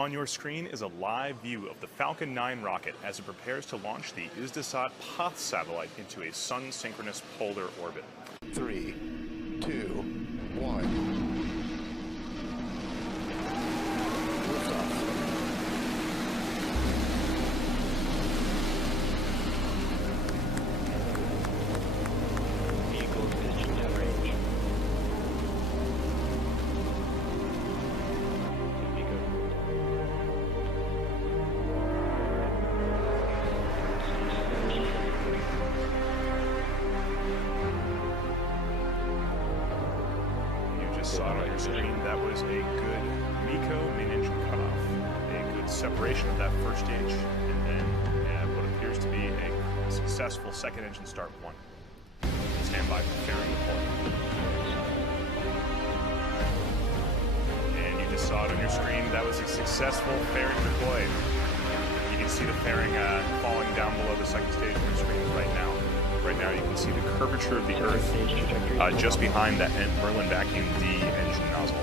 On your screen is a live view of the Falcon 9 rocket as it prepares to launch the Isdesat Path satellite into a sun-synchronous polar orbit. 3, 2, 1. Saw it on your screen, that was a good MECO main engine cutoff, a good separation of that first stage, and then what appears to be a successful second engine start 1. Stand by for fairing deployment. And you just saw it on your screen, that was a successful fairing deploy. You can see the fairing falling down below the second stage on your screen right now. Right now you can see the curvature of the Earth just behind that Merlin Vacuum D engine nozzle.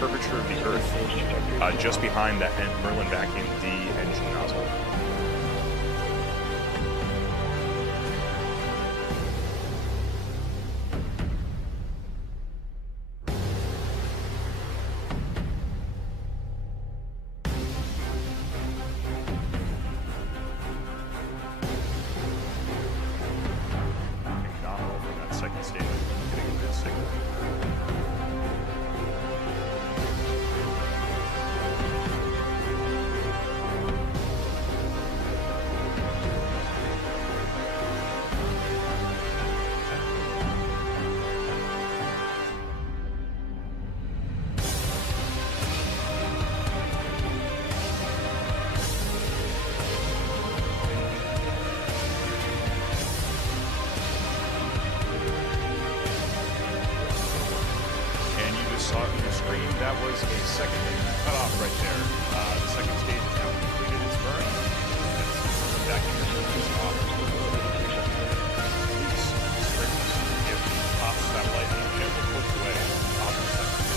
Curvature of the Earth just behind that Merlin Vacuum D engine nozzle. Second stage, getting a good signal. Saw it on your screen, that was a second cutoff right there. The second stage is now completed its burn. That's back in your is off. These strings give the top satellite in general pushed away off the second.